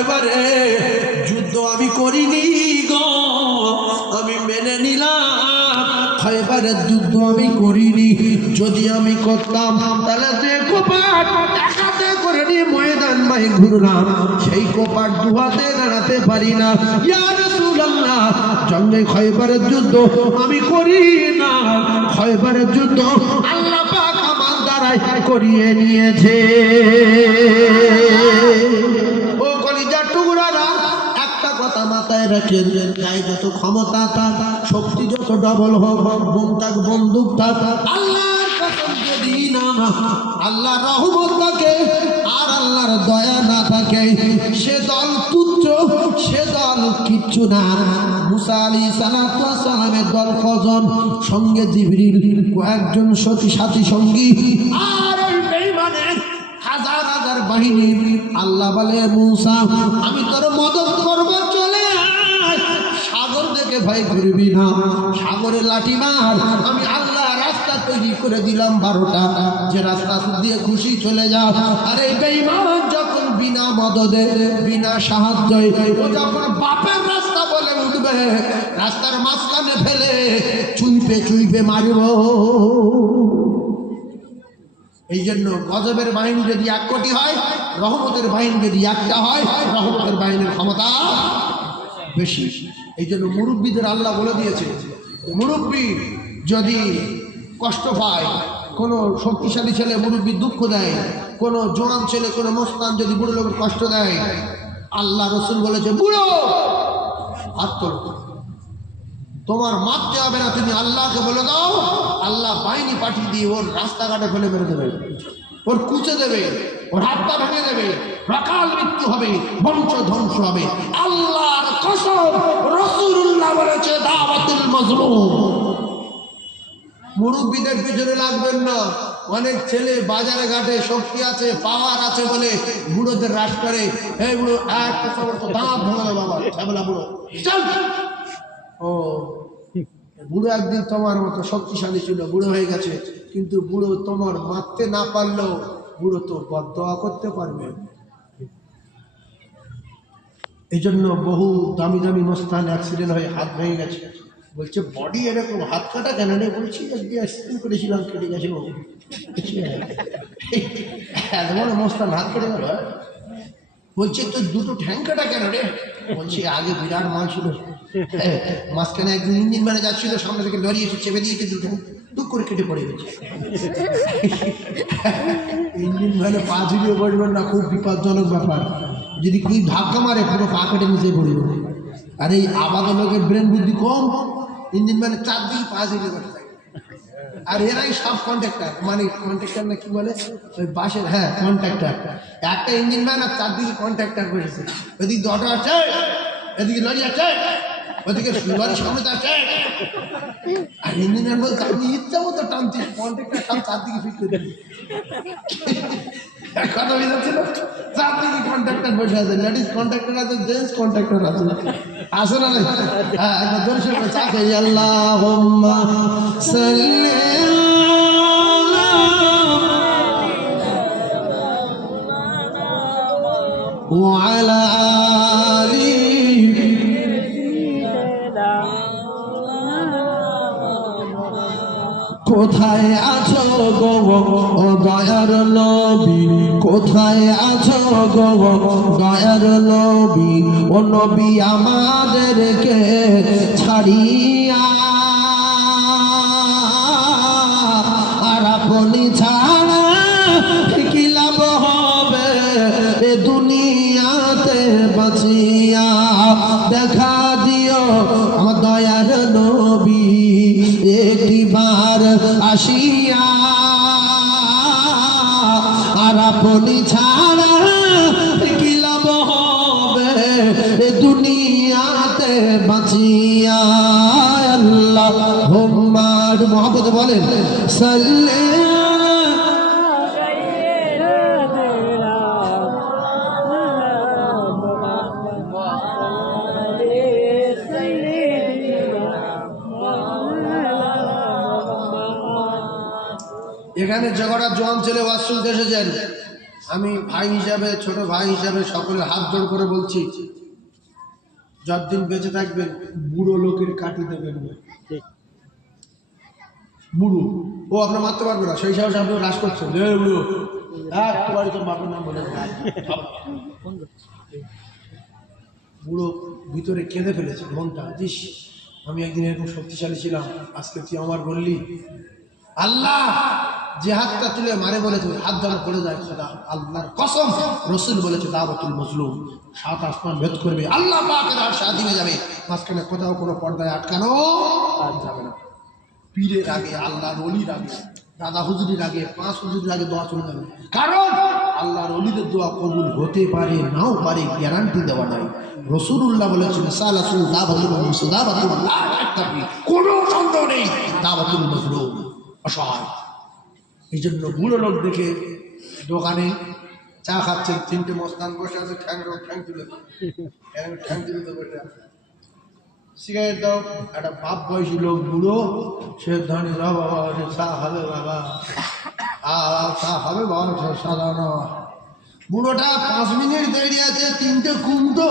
খয়বরে যুদ্ধ আমি করিনি গো, আমি মেনে নিলাম খয়বরের যুদ্ধ আমি করিনি। যদি আমি করতাম তাহলে যে কোপাট একাতে করে নিয়ে ময়দান মাই ঘুরলাম, সেই কোপাট দুহাতে দাঁড়াতে পারি না। ইয়া রাসূলুল্লাহ, জঙ্গে খয়বরের যুদ্ধ আমি করি না, খয়বরের যুদ্ধ আল্লাহ পাক আমার দ্বারাই করিয়ে নিয়েছে। ও কলিজার টুকরারা, একটা কথা মাথায় রাখেন, গায়ে যত ক্ষমতা থাক, শক্তি যত ডবল হোক, বোম থাক, বন্দুক থাক, আল্লাহর কসম যদি না আল্লাহর রহমত থাকে আর আল্লাহর দয়া না থাকে, সে দল তুচ্ছ, সে দল কিচ্ছু না। মুসা আলাইহিস সালামের দল কজন? সঙ্গে জিবরিল, কয়েকজন সাথী সঙ্গী, আর ওই বেঈমানের হাজার হাজার বাহিনী। আল্লাহ বলে, মুসা আমি তোর মদদ করবো, চলে আয়। সাগর দেখে ভয় করবি না, সাগরে লাঠি মার। আমি আল্লাহ রাস্তা তৈরি করে দিলাম 12টা, যে রাস্তা দিয়ে খুশি চলে যাও। আর এই বেঈমান যখন বিনা মদদে, বিনা সাহায্যে, ও যখন বাপের রাস্তা বলে উঠবে, রাস্তার মাঝখানে ফেলে চুইপে চুইপে মারব। এই জন্য গজবের বাহিনী যদি 1 কোটি হয়, রহমতের বাহিনী যদি 1টা হয়, রহমতের বাহিনীর ক্ষমতা বেশি। এই জন্য মুরব্বীদের আল্লাহ বলে দিয়েছে, মুরব্বী যদি কষ্ট পায়, কোনো শক্তিশালী ছেলে মুরব্বী দুঃখ দেয়, কোনো জোয়ান ছেলে, কোনো মস্তান যদি বুড়ো লোকের কষ্ট দেয়, আল্লাহ রসুল বলেছে, বুড়ো হাত তোলো, তোমার মারতে হবে না, তুমি আল্লাহকে বলে দাও, আল্লাহ বাহিনী পাঠিয়ে দিয়ে ওর রাস্তাঘাটে ফেলে মেরে দেবে, ওর কুচে দেবে, ওর হাত পা ভেঙে দেবে, রাকাল মৃত্যু হবে, বংশ ধ্বংস হবে। আল্লাহর কসম, রাসূলুল্লাহ বলেছে, দাওয়াতুল মাজলুম। মুরব্বীদের পিছনে লাগবেন না। অনেক ছেলে বাজারে ঘাটে শক্তি আছে, পাওয়ার আছে বলে বুড়োদের রাশ করে, এই বুড়ো এক দাঁত ভাঙালো বাবা, ছাবলা বুড়ো, চল। ও বুড়ো একদিন তোমার মতো শক্তিশালী ছিল, বুড়ো হয়ে গেছে, কিন্তু বুড়ো তোমার মারতে না পারলেও বুড়ো তো বদদোয়া করতে পারবে। এই জন্য বহু দামি দামি মস্তান অ্যাক্সিডেন্ট হয়ে হাত ভেঙে গেছে, বলছে বডি এরকম, হাত কাটা কেন রে? বলছি অ্যাক্সিডেন্ট করেছিলাম, কেটে গেছে। এমন মস্তান হাত কেটে গেল। বলছে তো দুটো ঠ্যাং কাটা কেন রে? বলছি আগে বিরাট মাল ছিল, মাঝখানে একদিন ইঞ্জিন মানে যাচ্ছিল, সামনে থেকে লরি এসে চেপে দিয়েছে, দুটো টুক করে কেটে পড়ে গেছে। ইঞ্জিন মানে পা ঝুলিয়ে পড়বেন না, খুব বিপজ্জনক ব্যাপার। যদি কি ধাক্কা মারে পুরো পা কেটে নিচে পড়বে। আর এই আবাদ লোকের ব্রেন বুদ্ধি কম, ইঞ্জিন মানে 4 দিকে পা ঝুলিয়ে পড়ে থাকে। আর এরাই সব কন্ট্রাক্টর, মানে কন্ট্রাক্টর না কি বলে ওই বাসের, হ্যাঁ কন্ট্রাক্টর। একটা ইঞ্জিন ম্যান আর 4 দিকে কন্ট্রাক্টর করেছে। ওদিকে অটো আছে, এদিকে লরি আছে, ওদিকে লরি সামনে আছে। আর ইঞ্জিনিয়ার বলতে আমি ইচ্ছা মতো টানছি, কন্ট্রাক্টর সব 4 দিকে ফিট করে দিচ্ছি। কথা বুঝাচ্ছিল, 4 দিকে কন্ট্রাক্টর বসে আছে, লেডিস কন্ট্রাক্টর আছে, জেন্টস কন্ট্রাক্টর আছে, আসে না? হ্যাঁ, একবার দর্শন চাকে আল্লাহুম্মা সাল্লি ওয়া আলা আলি। কোথায় আছো গো ও দয়ার নবী, কোথায় আছো গো দয়ার নবী? ও নবী আমাদেরকে ছাড়িয়া, আর আপনি ছাড়া কি লাভ হবে এ দুনিয়াতে বাঁচিয়া? দেখা দিও আমার দয়ার নবী একটিবার আসিয়া, আর আপনি ছাড়া কি লাভ হবে দুনিয়াতে বাঁচিয়া? আল্লাহুম্মা, মুহাব্বত বলেন, সাল্লি এখানে ঝগড়া জোয়ান ছেলে ওয়াজ শুনতে এসেছেন, আমি ভাই হিসাবে, ছোট ভাই হিসাবে সকলের হাত জোড় করে বলছি, যতদিন বেঁচে থাকবেন বুড়ো লোকের কাটি দেবেন না। বুড়ো ও আপনার মারতে পারবে না, সেই সাহস আপনি হ্রাস করছেন। বুড়ো তোমার তোর বাপের নাম বলে বুড়ো ভিতরে কেঁদে ফেলেছে মনটা, দিস আমি একদিন এরকম শক্তিশালী ছিলাম, আজকে তুই আমার বললি। আল্লাহ যে হাতটা তুলে মারে বলেছে হাত যেন পড়ে যায়, সেটা আল্লাহর কসম। রসুল বলেছে দাওয়াতুল মজলুম 7 আসমান ভেদ করবে, আল্লাহ পাকের আরশ আযিমে যাবে, মাঝখানে কোথাও কোনো পর্দায় আটকানো যাবে না। পীরের আগে, আল্লাহর ওলির আগে, দাদা হুজুরির আগে, 5 হুজুরির আগে দোয়া চলে যাবে, কারণ আল্লাহর ওলিদের দোয়া কবুল হতে পারে নাও পারে, গ্যারান্টি দেওয়া নাই। রাসূলুল্লাহ বলেছেন সালাতুল দাওয়াতুল মুসদাবাতুল লা তাকবি, কোনো সন্দেহ নেই দাওয়াতুল মজলুম অসহায়। এই জন্য বুড়ো লোক দেখে দোকানে চা খাচ্ছেন, 3টে মস্তান বসে আছে, ঠ্যাং তুলে তো বসে আছে, সিগারেট দাও। একটা বাপ বয়সী লোক বুড়ো, সে ধনী, বাবা চা হবে বাবা, চা হবে বাবা, সাজানো। বুড়োটা 5 মিনিট দাঁড়িয়ে আছে, 3টে কুমতো,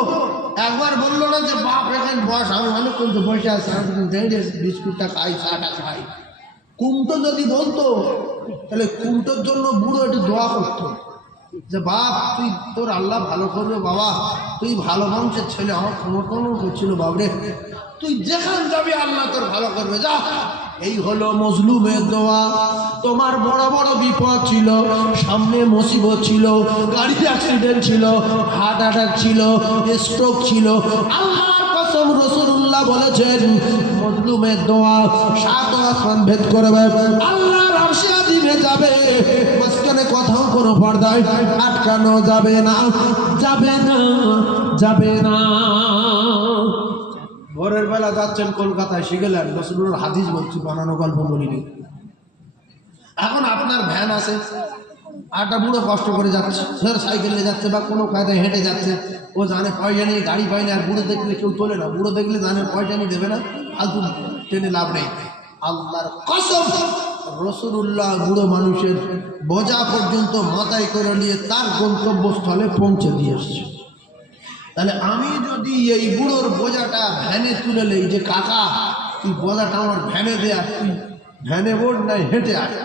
একবার বললো না যে বাপ এখানে বস, আমি অনেক কিন্তু বসে আছে, আমি দাঁড়িয়ে বিস্কুটটা খাই, চাটা খাই। কুমতো যদি বলতো তাহলে কুমটোর জন্য বুড়ো একটু দোয়া করতো যে বাপ তুই, তোর আল্লাহ ভালো করবে বাবা, তুই ভালো মানুষের ছেলে, আমার কোনো করছিল বাবরে, তুই যেখান যাবি আল্লাহ তোর ভালো করবে, যা। এই হলো মজলুমের দোয়া। তোমার বড় বড় বিপদ ছিল, সামনে মুসিবত ছিল, গাড়ি অ্যাক্সিডেন্ট ছিল, হার্ট অ্যাটাক ছিল, স্ট্রোক ছিল, আল্লাহর কসম রাসূলুল্লাহ বলেছেন মজলুমের দোয়া 7 আসমান ভেদ করবে, আল্লাহর আরশে আযিমে যাবে, মাঝখানে কোথাও কোনো পর্দায় আটকানো যাবে না, যাবে না, যাবে না। ভোরের বেলা যাচ্ছেন কলকাতায়, শিখেলেন রাসূলের হাদিস বলছি, বানানো গল্প বলিনি। এখন আপনার ভ্যান আছে, আরটা বুড়ো কষ্ট করে যাচ্ছে, ধর সাইকেল নিয়ে যাচ্ছে বা কোনো কায়দায় হেঁটে যাচ্ছে, ও জানে পয়সা নিয়ে গাড়ি পায় না, আর বুড়ো দেখলে কেউ তোলে না, বুড়ো দেখলে জানে পয়সা নিয়ে দেবে না, ফালতু ট্রেনে লাভ নেই। আল্লাহর কসম রাসূলুল্লাহ বুড়ো মানুষের বোঝা পর্যন্ত মাথায় করে নিয়ে তার গন্তব্যস্থলে পৌঁছে দিয়ে এসছে। তাহলে আমি যদি এই বুড়োর বোঝাটা ভ্যানে তুলে নেই, যে কাকা তুই বোঝাটা আমার ভ্যানে দেয়া, তুই ভ্যানে বোর্ড নাই হেঁটে আয়,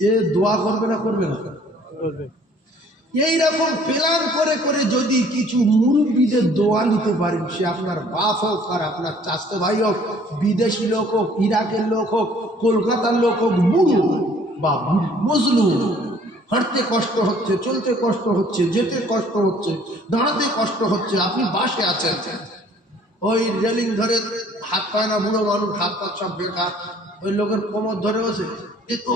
এ দোয়া করবে না? করবে না? এইরকম প্ল্যান করে করে যদি কিছু মুরব্বীদের দোয়া নিতে পারেন, সে আপনার বাপ হোক আর আপনার চাচতো ভাই হোক, বিদেশি লোক হোক, ইরাকের লোক হোক, কলকাতার লোক হোক, বুড়ো বা মজলুম, হাঁটতে কষ্ট হচ্ছে, চলতে কষ্ট হচ্ছে, যেতে কষ্ট হচ্ছে, দাঁড়াতে কষ্ট হচ্ছে, আপনি বাসে আছেন, ওই রেলিং ধরে হাত পায় না বুড়ো মানুষ, হাত পা সব বেকার, ওই লোকের কোমর ধরে বসে, এতো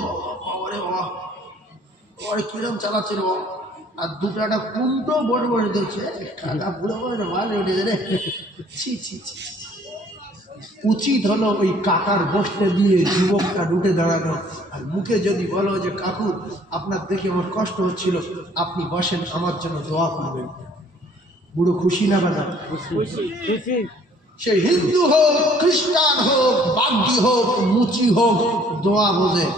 কিরম চালাচ্ছে রে, আর দুটো একটা কুমটো বড় বড় দিচ্ছে, বুড়ো বড় ভালো উঠেছে রে, ছি ছি ছি। উচিত হলো ওই কাকার বসতে দিয়ে যুবকটা উঠে দাঁড়ানো, আর মুখে যদি বলো যে কাকু আপনার দেখে আমার কষ্ট হচ্ছিল, আপনি বসেন, আমার জন্য দোয়া করবেন। বুড়ো খুশি না বাবা? সে হিন্দু হোক, খ্রিস্টান হোক, বাগ্যি হোক, মুচি হোক, দোয়া বোঝে।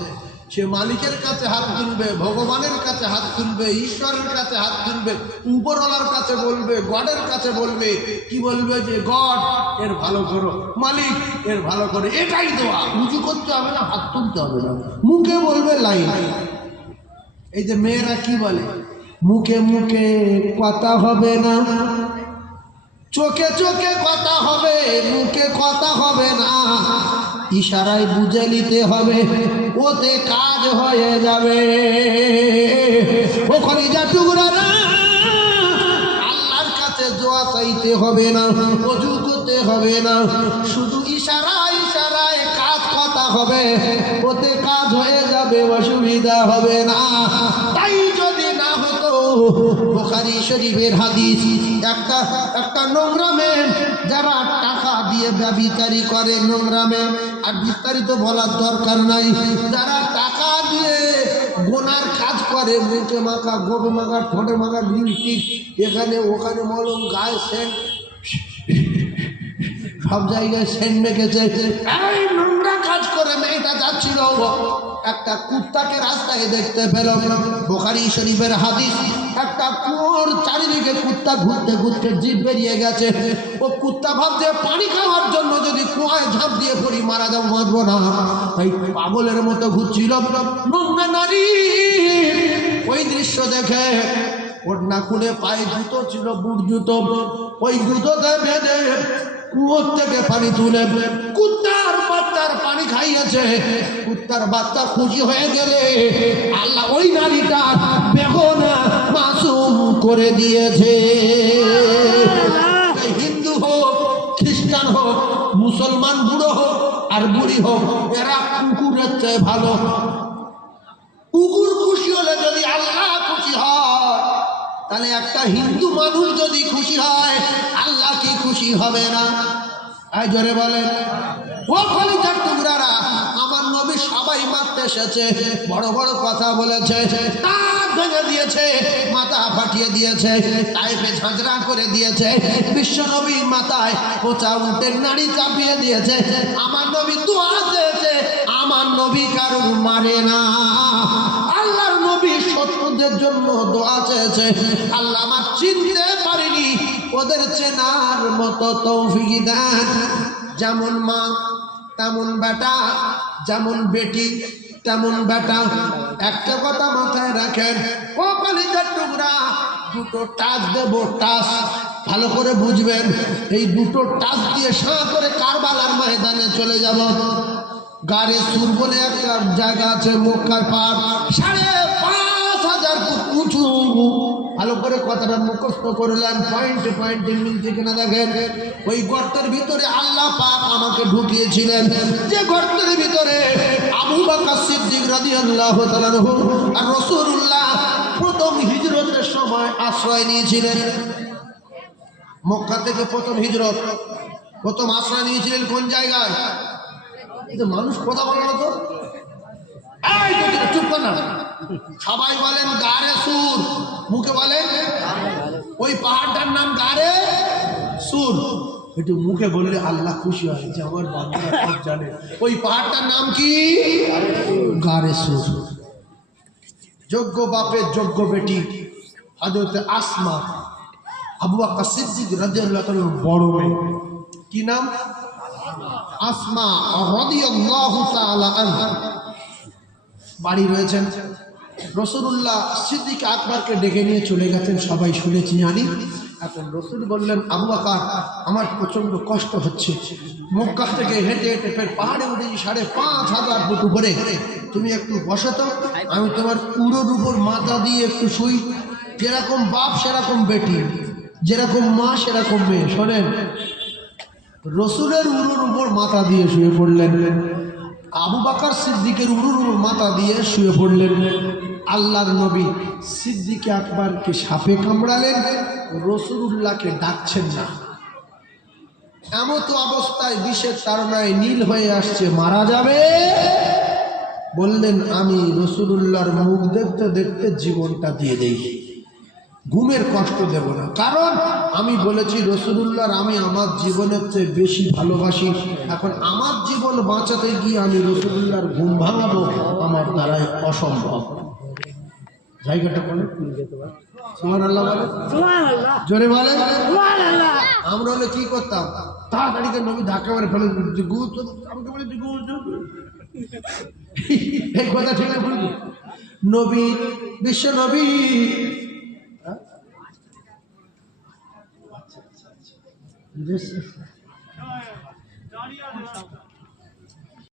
সে মালিকের কাছে হাত তুলবে, ভগবানের কাছে হাত তুলবে, ঈশ্বরের কাছে হাত তুলবে, উপরওয়ালার কাছে বলবে, গডের কাছে বলবে। কি বলবে? যে গড এর ভালো করো, মালিক এর ভালো করো, এটাই দোয়া। উঁচু করতে হবে না, হাত তুলতে হবে না, মুখে বলবে লাইন। এই যে মেয়েরা কি বলে, মুখে মুখে কথা হবে না, চোখে চোখে কথা হবে, মুখে কথা হবে না, ইশারায় বুঝে নিতে হবে, ওতে কাজ হয়ে যাবে। ওখানে যা টুকরা না, আল্লাহর কাছে দোয়া চাইতে হবে না, ওযু করতে হবে না, শুধু ইশারায় ইশারায় কাজ কথা হবে, ওতে কাজ হয়ে যাবে, অসুবিধা হবে না। তাই যদি না হতো, বুখারী শরীফের হাদিস, একটা নোংরা মেয়ে যারা টাকা দিয়ে ব্যভিচারী করে, নোংরা মেয়ে, আর বিস্তারিত বলার দরকার নাই, যারা টাকা দিয়ে গোনার কাজ করে, মুখে মাখা, গোবে মাখা, ঠোঁটে মাখা, লিপস্টিক, এখানে ওখানে মলম, গায়ে সেন্ট, সব জায়গায় সেন্ট মেখেছে, এই নোংরা কাজ করে মেয়েটা যাচ্ছিল, একটা কুত্তাকে রাস্তায় দেখতে পেল। বুখারী শরীফের হাদিস, একটা কুয়োর চারিদিকে কুত্তা ঘুরতে ঘুরতে জিভ বেরিয়ে গেছে। ও কুত্তা ভাবছে পানি খাওয়ার জন্য যদি কুয়ায় ঝাঁপ দিয়ে পড়ি মারা যাবো, বাঁচবো না। এই পাগলের মতো ঘুরছিল। নোংরা নারী ওই দৃশ্য দেখে ওড়না খুলে পায়ে জুতো ছিল, বুট জুতো, ওই জুতোতে বেঁধে কুয়োর থেকে পানি তুলে কুত্তার বাচ্চার পানি খাইয়েছে। কুত্তার বাচ্চা খুশি হয়ে গেলে আল্লাহ ওই নারীটা বেগনা মাসুম করে দিয়েছে। হিন্দু হোক, খ্রিস্টান হোক, মুসলমান, বুড়ো হোক আর বুড়ি হোক, এরা কুকুরের চেয়ে ভালো। কুকুর খুশি হলে যদি আল্লাহ খুশি হয়, তাহলে একটা হিন্দু মানুষ যদি খুশি হয়, আল্লাহ কি খুশি হবে না? আয় জোরে বলেন। ও কলিজার টুকরারা, আমার নবী সবাই মারতে এসেছে, বড় বড় কথা বলেছে, দাঁত ভেঙে দিয়েছে, মাথা ফাটিয়ে দিয়েছে, টাইপে ঝাঁঝরা করে দিয়েছে, বিশ্ব নবীর মাথায় পোচা উটের নাড়ি চাপিয়ে দিয়েছে। আমার নবী দোয়া চেয়েছে, আমার নবী কারো মারে না। আল্লাহর নবী শত্রুদের জন্য দোয়া চেয়েছে, আল্লাহ আমার চিনতে পারিনি, ওদের চেনার মতো তৌফিক দেন। যেমন মা তেমন বেটা, যেমন বেটি তেমন বেটা। একটা কথা মাথায় রাখেন, ও কলিজার টুকরা, দুটো টাচ দেবো, টাচ ভালো করে বুঝবেন। এই দুটো টাচ দিয়ে সাঁ করে কারবালার ময়দানে চলে যাব। গাড়ে সুর বলে একটা জায়গা আছে, মক্কার পার 5,500 ফুট উঁচু। ভালো করে কথাটা মুখস্থ করলেন, পয়েন্টে পয়েন্টে মিলছে কিনা দেখেন। ওই গর্তের ভিতরে আল্লাহ পাক আমাকে ঢুকিয়েছিলেন, যে গর্তের ভিতরে আবু বকর সিদ্দিক রাদিয়াল্লাহু তাআলা আনহু আর রাসূলুল্লাহ প্রথম হিজরতের সময় আশ্রয় নিয়েছিলেন। মক্কা থেকে প্রথম হিজরত, প্রথম আশ্রয় নিয়েছিলেন কোন জায়গায়? মানুষ কথা বলে না তো, চুপ কর না। সবাই বলেন গারে সুর, মুখে বলেন ওই পাহাড়টার নাম গারে সুর। একটু মুখে বললে আল্লাহ খুশি হয় যে আমার বান্দারা সব জানে। ওই পাহাড়টার নাম কি? গারে সুর। যোগ্য বাপের যোগ্য বেটি হযরত আসমা, আবু বকর সিদ্দিক রাদিয়াল্লাহু তাআলা বড় মেয়ে। কি নাম? আসমা রাদিয়াল্লাহু তাআলা আনহা। বাড়ি রয়েছেন। রাসূলুল্লাহ সিদ্দিক আকবরকে ডেকে নিয়ে চলে গেছেন, সবাই শুনেছি জানি। এখন রাসূল বললেন, আবু বকর আমার প্রচন্ড কষ্ট হচ্ছে, মক্কা থেকে হেঁটে হেঁটে ফের পাহাড়ে উঠেছি 5,500 ফুট উপরে, তুমি একটু বসো তো, আমি তোমার উড়োর উপর মাথা দিয়ে একটু শুই। যেরকম বাপ সেরকম বেটি, যেরকম মা সেরকম মেয়ে। শোনেন, রসুলের উরুর উপর মাথা দিয়ে শুয়ে পড়লেন, আবু বকর সিদ্দিকের উরুর উপর মাথা দিয়ে শুয়ে পড়লেন। আল্লাহর নবী সিদ্দিক আকবরকে সাপে কামড়ালেন, রাসূলুল্লাহকে ডাকছেন না। এমত অবস্থায় বিষের তাড়নায় নীল হয়ে আসছে, মারা যাবে। বললেন, আমি রাসূলুল্লাহর মুখ দেখতে দেখতে জীবনটা দিয়ে দেই, ঘুমের কষ্ট দেব না। কারণ আমি বলেছি রাসূলুল্লাহর আমি আমার জীবনের চেয়ে বেশি ভালোবাসি। এখন আমার জীবন বাঁচাতে গিয়ে আমি রাসূলুল্লাহর ঘুম ভাঙাবো, আমার দ্বারাই অসম্ভব। জায়গাটা বলে সুবহানাল্লাহ বলে, সুবহানাল্লাহ জোরে বলে সুবহানাল্লাহ। আমরা হলে কি করতাম? তাড়াতাড়ি করে নবী ধাক্কা মারে ফেলে গুরুত্ব আমাকে বলে এই কথা ঠিক আছে। নবী, বিশ্ব নবী, আচ্ছা